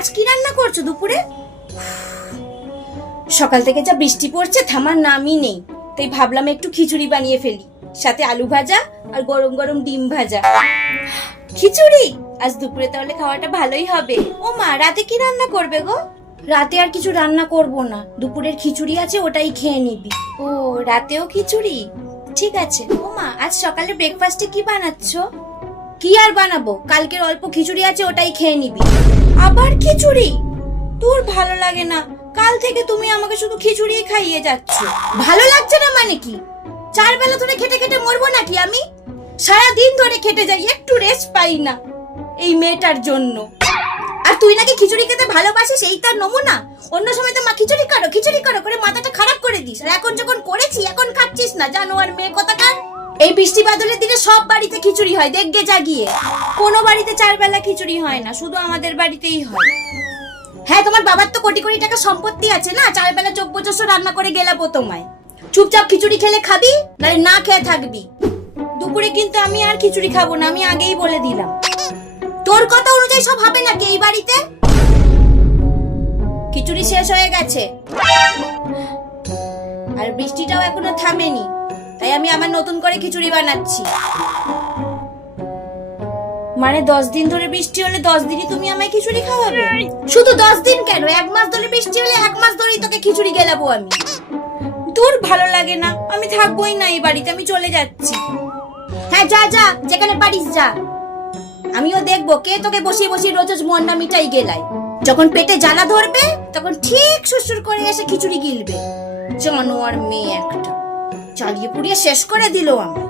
আজ কি রান্না করছো দুপুরে? সকাল থেকে যা বৃষ্টি পড়ছে থামার নামই নেই, তাই ভাবলাম একটু খিচুড়ি বানিয়ে ফেলি, সাথে আলু ভাজা আর গরম গরম ডিম ভাজা। খিচুড়ি আজ দুপুরে তাহলে খাওয়াটা ভালোই হবে। ও মা, রাতে কি রান্না করবে গো? রাতে আর কিছু রান্না করব না, দুপুরের খিচুড়ি আছে ওটাই খেয়ে নিবি। ও, রাতেও খিচুড়ি, ঠিক আছে। ও মা, আজ সকালে ব্রেকফাস্টে কি বানাচ্ছো? কি আর বানাবো, কালকের অল্প খিচুড়ি আছে ওটাই খেয়ে নিবি। আবার খিচুড়ি? তোর ভালো লাগে না? কাল থেকে তুমি আমাকে শুধু খিচুড়ি খাইয়ে যাচ্ছ। ভালো লাগছে না মানে কি? 4 বেলা ধরে খেটে খেটে মরবো নাকি আমি? সারা দিন ধরে খেটে যাই, একটু রেস্ট পাই না এই মেয়েটার জন্য। আর তুই নাকি খিচুড়ি খেতে ভালোবাসিস, এই তার নমুনা। অন্য সময় তো মা খিচুড়ি করো করে মাথাটা খারাপ করে দিস, আর এখন যখন করেছি এখন খাচ্ছিস না, জানোয়ার মেয়ে কোথাকার। এই বৃষ্টি বাদলের দিনে সব বাড়িতে খিচুড়ি হয়, দেখগে জাগিয়ে। কোনো বাড়িতে 4 বেলা খিচুড়ি হয় না, শুধু আমাদের বাড়িতেই হয়। হ্যাঁ, তোমার বাবার তো কোটি কোটি টাকা সম্পত্তি আছে না, 4 বেলা চোখ বোঝস্য রান্না করে গেলাবো তোমায়। চুপচাপ খিচুড়ি খেলে খাবি, নাহলে না খেয়ে থাকবি। দুপুরে কিন্তু আমি আর খিচুড়ি খাবো না, আমি আগেই বলে দিলাম। তোর কথা অনুযায়ী সব হবে নাকি এই বাড়িতে? খিচুড়ি শেষ হয়ে গেছে, আর বৃষ্টিটাও এখনো থামেনি, তাই আমি আবার নতুন করে খিচুড়ি বানাচ্ছি। মানে 10 দিন ধরে বৃষ্টি হলে 10 দিনই তুমি আমায় খিচুড়ি খাওয়াবে? শুধু 10 দিন কেন, 1 মাস ধরে বৃষ্টি হলে 1 মাস ধরেই তোকে খিচুড়ি গেলাবো আমি। তোর ভালো লাগে না, আমি থাকবোই না এই বাড়িতে, আমি চলে যাচ্ছি। হ্যাঁ যা যা, যেখানে পারিস যা। আমিও দেখবো কে তোকে বসিয়ে বসিয়ে রোজ রোজ মন্ডা মিটাই গেলায়। যখন পেটে জ্বালা ধরবে তখন ঠিক সুরসুর করে এসে খিচুড়ি গিলবে। জানোয়ার মেয়ে একটা, চালিয়ে পুড়িয়ে শেষ করে দিল আমি।